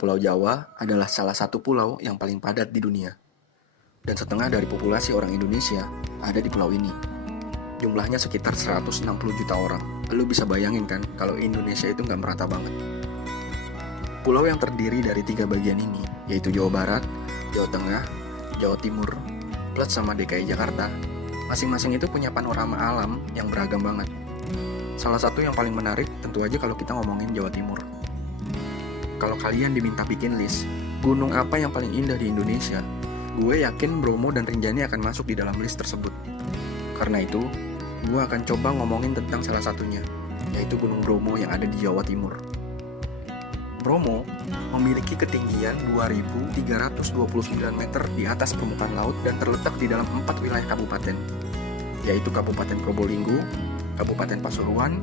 Pulau Jawa adalah salah satu pulau yang paling padat di dunia. Dan setengah dari populasi orang Indonesia ada di pulau ini. Jumlahnya sekitar 160 juta orang. Lu bisa bayangin kan kalau Indonesia itu nggak merata banget. Pulau yang terdiri dari 3 bagian ini, yaitu Jawa Barat, Jawa Tengah, Jawa Timur, plus sama DKI Jakarta. Masing-masing itu punya panorama alam yang beragam banget. Salah satu yang paling menarik tentu aja kalau kita ngomongin Jawa Timur. Kalau kalian diminta bikin list, gunung apa yang paling indah di Indonesia, gue yakin Bromo dan Rinjani akan masuk di dalam list tersebut. Karena itu, gue akan coba ngomongin tentang salah satunya, yaitu Gunung Bromo yang ada di Jawa Timur. Bromo memiliki ketinggian 2.329 meter di atas permukaan laut dan terletak di dalam 4 wilayah kabupaten, yaitu Kabupaten Probolinggo, Kabupaten Pasuruan,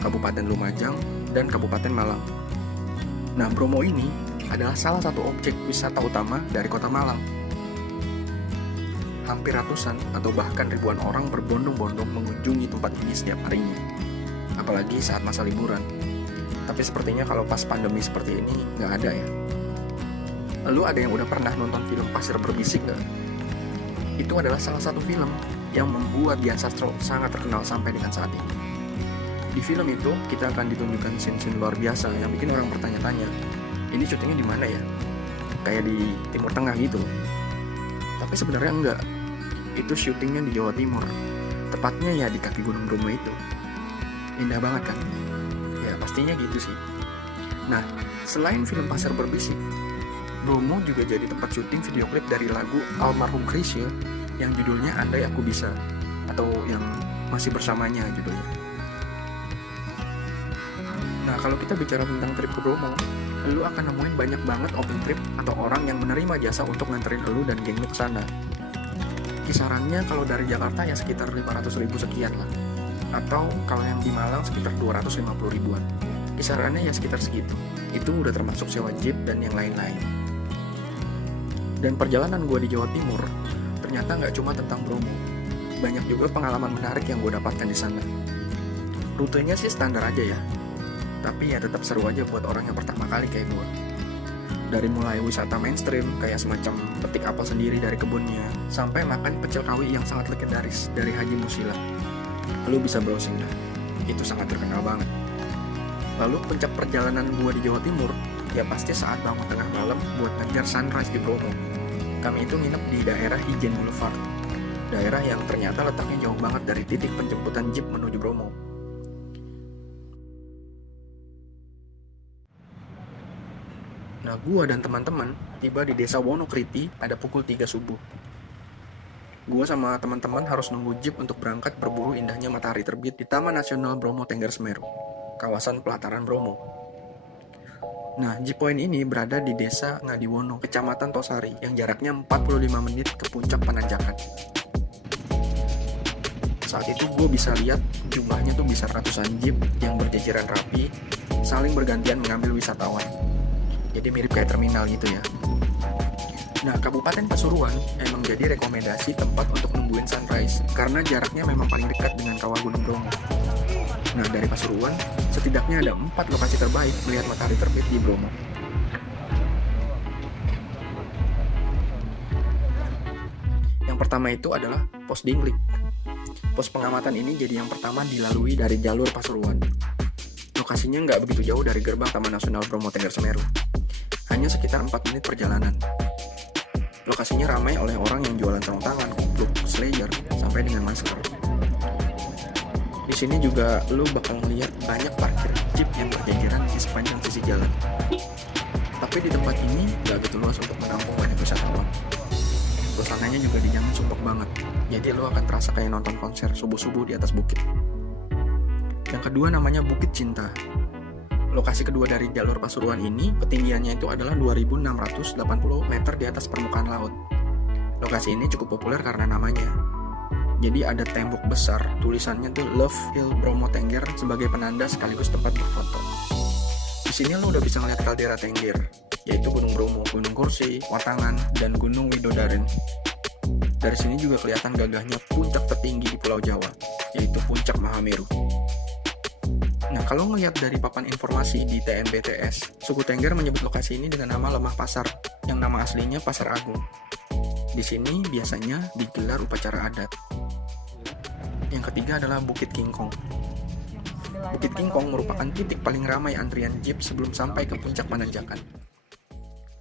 Kabupaten Lumajang, dan Kabupaten Malang. Nah, Bromo ini adalah salah satu objek wisata utama dari kota Malang. Hampir ratusan atau bahkan ribuan orang berbondong-bondong mengunjungi tempat ini setiap harinya, apalagi saat masa liburan. Tapi sepertinya kalau pas pandemi seperti ini nggak ada ya. Lalu ada yang udah pernah nonton film Pasir Berbisik nggak? Itu adalah salah satu film yang membuat Dian Sastro sangat terkenal sampai dengan saat ini. Di film itu kita akan ditunjukkan scene-scene luar biasa yang bikin orang bertanya-tanya, ini syutingnya di mana ya? Kayak di Timur Tengah gitu. Tapi sebenarnya enggak. Itu syutingnya di Jawa Timur. Tepatnya ya di kaki Gunung Bromo itu. Indah banget kan? Ya pastinya gitu sih. Nah, selain film Pasir Berbisik, Bromo juga jadi tempat syuting video klip dari lagu almarhum Chrisye yang judulnya Andai Aku Bisa, atau yang masih bersamanya judulnya. Nah, kalau kita bicara tentang trip ke Bromo, lu akan nemuin banyak banget open trip atau orang yang menerima jasa untuk nganterin lu dan geng lu ke sana. Kisarannya kalau dari Jakarta ya sekitar 500 ribu sekian lah. Atau kalau yang di Malang sekitar 250 ribuan. Kisarannya ya sekitar segitu. Itu udah termasuk sewa jeep dan yang lain-lain. Dan perjalanan gue di Jawa Timur ternyata nggak cuma tentang Bromo. Banyak juga pengalaman menarik yang gue dapatkan di sana. Rutenya sih standar aja ya. Tapi ya tetap seru aja buat orang yang pertama kali kayak gue. Dari mulai wisata mainstream kayak semacam petik apel sendiri dari kebunnya, sampai makan pecel kawi yang sangat legendaris dari Haji Musila. Lu bisa browsing dah, itu sangat terkenal banget. Lalu puncak perjalanan gue di Jawa Timur, ya pasti saat bangun tengah malam buat ngejar sunrise di Bromo. Kami itu nginep di daerah Ijen Boulevard, daerah yang ternyata letaknya jauh banget dari titik penjemputan jeep menuju Bromo. Nah, gua dan teman-teman tiba di desa Wonokriti pada pukul 3 subuh. Gua sama teman-teman harus nunggu jeep untuk berangkat berburu indahnya matahari terbit di Taman Nasional Bromo Tengger Semeru, kawasan pelataran Bromo. Nah, jeep point ini berada di desa Ngadiwono, kecamatan Tosari, yang jaraknya 45 menit ke puncak penanjakan. Saat itu gue bisa lihat jumlahnya tuh bisa ratusan jeep yang berjejeran rapi, saling bergantian mengambil wisatawan. Jadi mirip kayak terminal gitu ya. Nah, Kabupaten Pasuruan emang jadi rekomendasi tempat untuk nungguin sunrise karena jaraknya memang paling dekat dengan kawah Gunung Bromo. Nah, dari Pasuruan setidaknya ada 4 lokasi terbaik melihat matahari terbit di Bromo. Yang pertama itu adalah Pos Dinglik. Pos pengamatan ini jadi yang pertama dilalui dari jalur Pasuruan. Lokasinya nggak begitu jauh dari gerbang Taman Nasional Bromo Tengger Semeru. Hanya sekitar 4 menit perjalanan. Lokasinya ramai oleh orang yang jualan sarung tangan, kupluk, slayer, sampai dengan masker. Di sini juga lu bakal melihat banyak parkir jeep yang berjajaran di sepanjang sisi jalan. Tapi di tempat ini nggak gitu luas untuk menampung banyak wisatawan. Suasananya juga dijamin sumpek banget. Jadi lu akan terasa kayak nonton konser subuh-subuh di atas bukit. Yang kedua namanya Bukit Cinta. Lokasi kedua dari jalur Pasuruan ini, ketinggiannya itu adalah 2.680 meter di atas permukaan laut. Lokasi ini cukup populer karena namanya. Jadi ada tembok besar, tulisannya tuh Love Hill Bromo Tengger sebagai penanda sekaligus tempat berfoto. Di sini lo udah bisa ngeliat kaldera Tengger, yaitu Gunung Bromo, Gunung Kursi, Watangan, dan Gunung Widodaren. Dari sini juga kelihatan gagahnya puncak tertinggi di Pulau Jawa, yaitu Puncak Mahameru. Nah, kalau ngelihat dari papan informasi di TNBTS, suku Tengger menyebut lokasi ini dengan nama Lemah Pasar, yang nama aslinya Pasar Agung. Di sini biasanya digelar upacara adat. Yang ketiga adalah Bukit Kingkong. Bukit Kingkong merupakan titik paling ramai antrian jeep sebelum sampai ke puncak Pananjakan.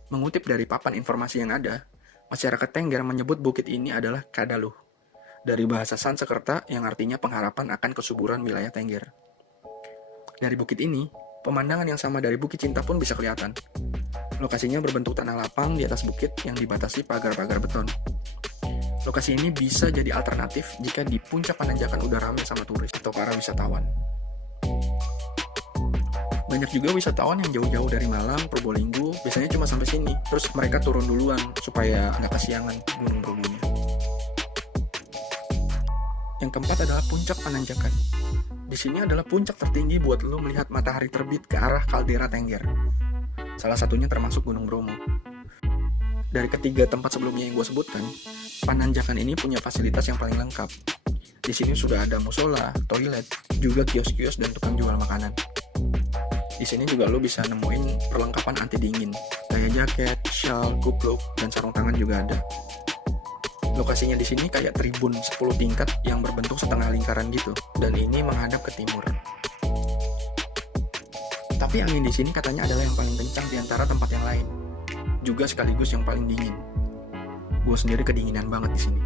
Mengutip dari papan informasi yang ada, masyarakat Tengger menyebut bukit ini adalah Kadaluh, dari bahasa Sanskerta yang artinya pengharapan akan kesuburan wilayah Tengger. Dari bukit ini, pemandangan yang sama dari Bukit Cinta pun bisa kelihatan. Lokasinya berbentuk tanah lapang di atas bukit yang dibatasi pagar-pagar beton. Lokasi ini bisa jadi alternatif jika di puncak Pananjakan udah ramai sama turis atau para wisatawan. Banyak juga wisatawan yang jauh-jauh dari Malang, Probolinggo, biasanya cuma sampai sini. Terus mereka turun duluan supaya nggak kesiangan Gunung Bromonya. Yang keempat adalah Puncak Pananjakan. Di sini adalah puncak tertinggi buat lo melihat matahari terbit ke arah kaldera Tengger. Salah satunya termasuk Gunung Bromo. Dari ketiga tempat sebelumnya yang gue sebutkan, Pananjakan ini punya fasilitas yang paling lengkap. Di sini sudah ada musola, toilet, juga kios-kios dan tukang jual makanan. Di sini juga lo bisa nemuin perlengkapan anti dingin, kayak jaket, shawl, kupluk, dan sarung tangan juga ada. Lokasinya di sini kayak tribun 10 tingkat yang berbentuk setengah lingkaran gitu, dan ini menghadap ke timur. Tapi angin di sini katanya adalah yang paling kencang di antara tempat yang lain, juga sekaligus yang paling dingin. Gue sendiri kedinginan banget di sini.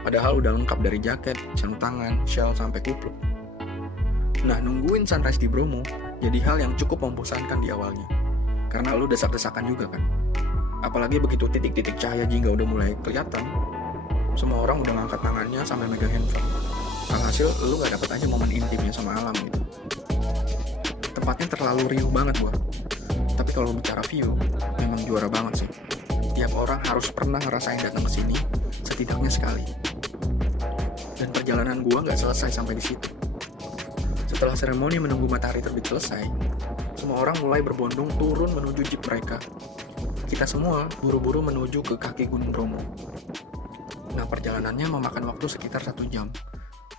Padahal udah lengkap dari jaket, sarung tangan, shawl sampai kupluk. Nah, nungguin sunrise di Bromo jadi hal yang cukup membosankan di awalnya, karena lu desak-desakan juga kan. Apalagi begitu titik-titik cahaya jingga udah mulai kelihatan, semua orang udah ngangkat tangannya sambil megang handphone. Alhasil lu gak dapet aja momen intimnya sama alam gitu. Tempatnya terlalu riuh banget gua. Tapi kalau bicara view, memang juara banget sih. Tiap orang harus pernah ngerasain datang ke sini setidaknya sekali. Dan perjalanan gua gak selesai sampai di situ. Setelah seremoni menunggu matahari terbit selesai, semua orang mulai berbondong turun menuju jeep mereka. Kita semua buru-buru menuju ke kaki Gunung Bromo. Nah, perjalanannya memakan waktu sekitar 1 jam.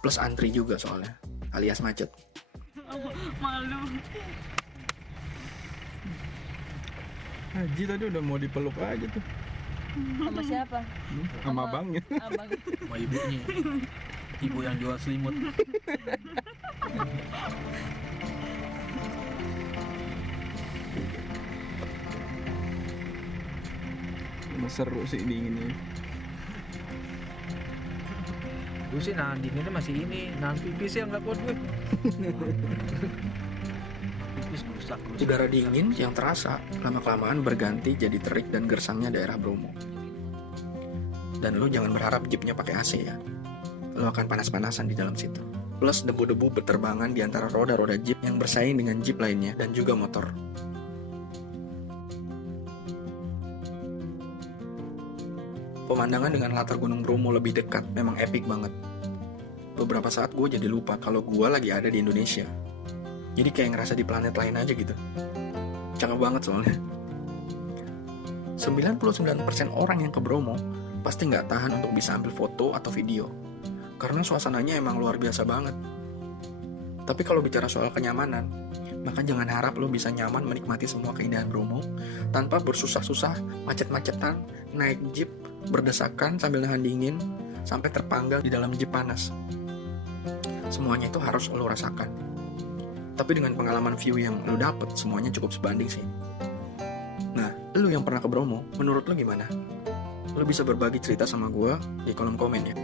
Plus antri juga soalnya, alias macet. Malu. Haji tadi udah mau dipeluk aja tuh. Sama siapa? Sama abangnya. Abang. Sama ibunya. Ibu yang jual selimut. Seru sih dinginnya. Gue sih nahan dinginnya masih ini, nahan pipis yang nggak kuat gue. Pipis rusak. Udara dingin yang terasa lama-kelamaan berganti jadi terik dan gersangnya daerah Bromo. Dan lo jangan berharap jeepnya pakai AC ya. Lo akan panas-panasan di dalam situ. Plus debu-debu berterbangan di antara roda-roda jeep yang bersaing dengan jeep lainnya dan juga motor. Pemandangan dengan latar Gunung Bromo lebih dekat memang epic banget. Beberapa saat gue jadi lupa kalau gue lagi ada di Indonesia. Jadi kayak ngerasa di planet lain aja gitu. Cakep banget soalnya. 99% orang yang ke Bromo pasti nggak tahan untuk bisa ambil foto atau video. Karena suasananya emang luar biasa banget. Tapi kalau bicara soal kenyamanan, maka jangan harap lo bisa nyaman menikmati semua keindahan Bromo tanpa bersusah-susah, macet-macetan, naik jeep, berdesakan sambil nahan dingin, sampai terpanggang di dalam jeep panas. Semuanya itu harus lo rasakan. Tapi dengan pengalaman view yang lo dapet, semuanya cukup sebanding sih. Nah, lo yang pernah ke Bromo, menurut lo gimana? Lo bisa berbagi cerita sama gue di kolom komen ya.